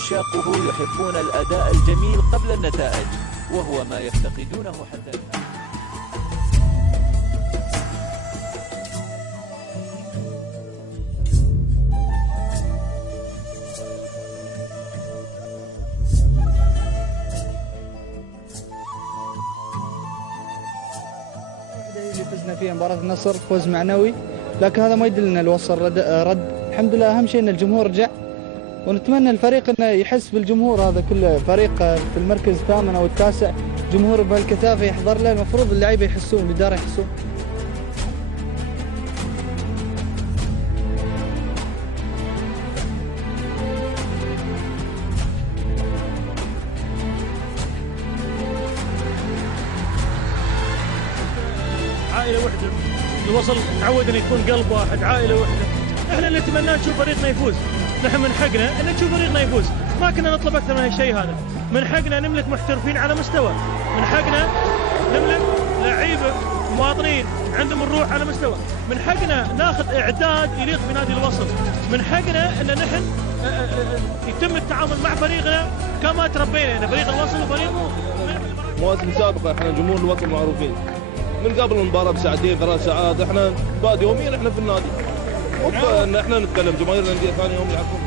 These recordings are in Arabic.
عشاقه يحبون الأداء الجميل قبل النتائج، وهو ما يفتقدونه حتى الآن. اللي فزنا فيها مباراة النصر فوز معنوي، لكن هذا ما يدلنا الوصل رد. الحمد لله أهم شيء أن الجمهور رجع، ونتمنى الفريق أنه يحس بالجمهور. هذا كل فريق في المركز الثامن أو التاسع جمهور بهالكثافة يحضر له، المفروض اللعيبة يحسون، الإدارة يحسون. عائلة وحدة، الوصل تعود أن يكون قلب واحد، عائلة وحدة. احنا اللي نتمناه نشوف فريقنا يفوز، نحن من حقنا أن نشوف فريقنا يفوز، ما كنا نطلب أكثر من هالشيء هذا. من حقنا نملك محترفين على مستوى، من حقنا نملك لعيبة مواطنين عندهم الروح على مستوى، من حقنا ناخذ إعداد يليق بنادي الوصل، من حقنا أن نحن يتم التعامل مع فريقنا كما تربينا، أن فريق الوصل وفريق مواسم سابقة احنا جمهور الوصل معروفين من قبل المباراة بساعتين 3 ساعات، احنا بعد يوميا احنا في النادي، مو ان احنا نتكلم جماهير الانديه ثاني يوم يعرفون.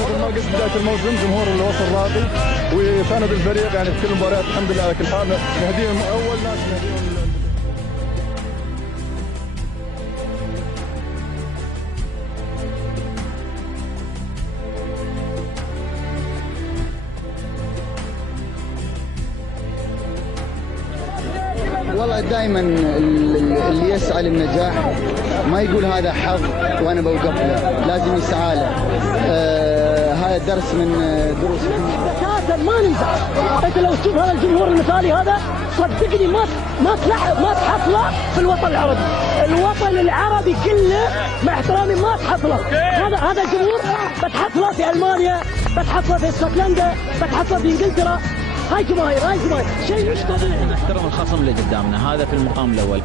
مثل ما قلت بداية الموسم جمهور الوصل راضي وساند الفريق يعني في كل المباريات الحمد لله على كل حال، نهديهم اول ناس نهديهم. والله دائما اللي يسعى للنجاح ما يقول هذا حظ وانا بوقف له، لازم يسعى له. هذا درس من دروس بتاتا ما ننزع. انت لو تشوف هذا الجمهور المثالي هذا صدقني ما تحصله في الوطن العربي، الوطن العربي كله مع احترامي ما تحصله. هذا الجمهور بتحصله في المانيا، بتحصله في اسكتلندا، بتحصله في انجلترا. هاي جماهير شيء مش طبيعي. نحترم الخصم اللي قدامنا، هذا في المقام الاول،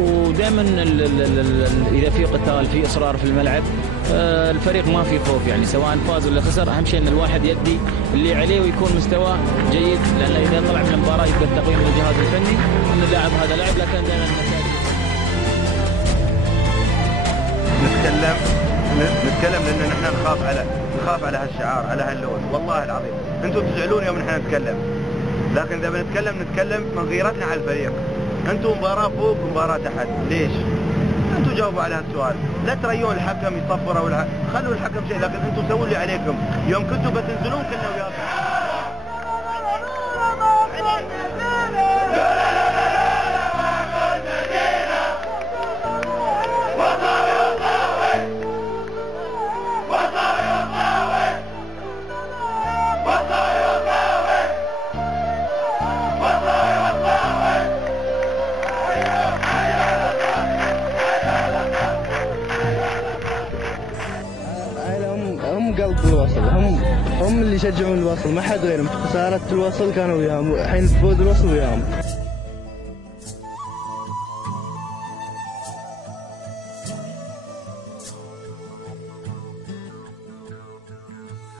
ودائما اذا في قتال في اصرار في الملعب الفريق ما في خوف، يعني سواء فاز ولا خسر، اهم شيء ان الواحد يدي اللي عليه ويكون مستواه جيد، لان اذا طلع من المباراه يبقى التقييم من الجهاز الفني ان اللاعب هذا لاعب، لكن دائما نتكلم لان نحن نخاف على هالشعار، على هاللون، والله العظيم انتم تزعلون يوم نحن نتكلم، لكن اذا بنتكلم من غيرتنا على الفريق. انتم مباراه فوق ومباراه تحت، ليش؟ انتم جاوبوا على هالسؤال، لا تريون الحكم يصفر او خلوا الحكم شيء، لكن انتم سووا اللي عليكم، يوم كنتوا بتنزلون كنا وياكم. هم قلب الوصل، هم اللي يشجعون الوصل، ما حد غيرهم. خسارة الوصل كانوا وياهم، الحين فوز الوصل وياهم.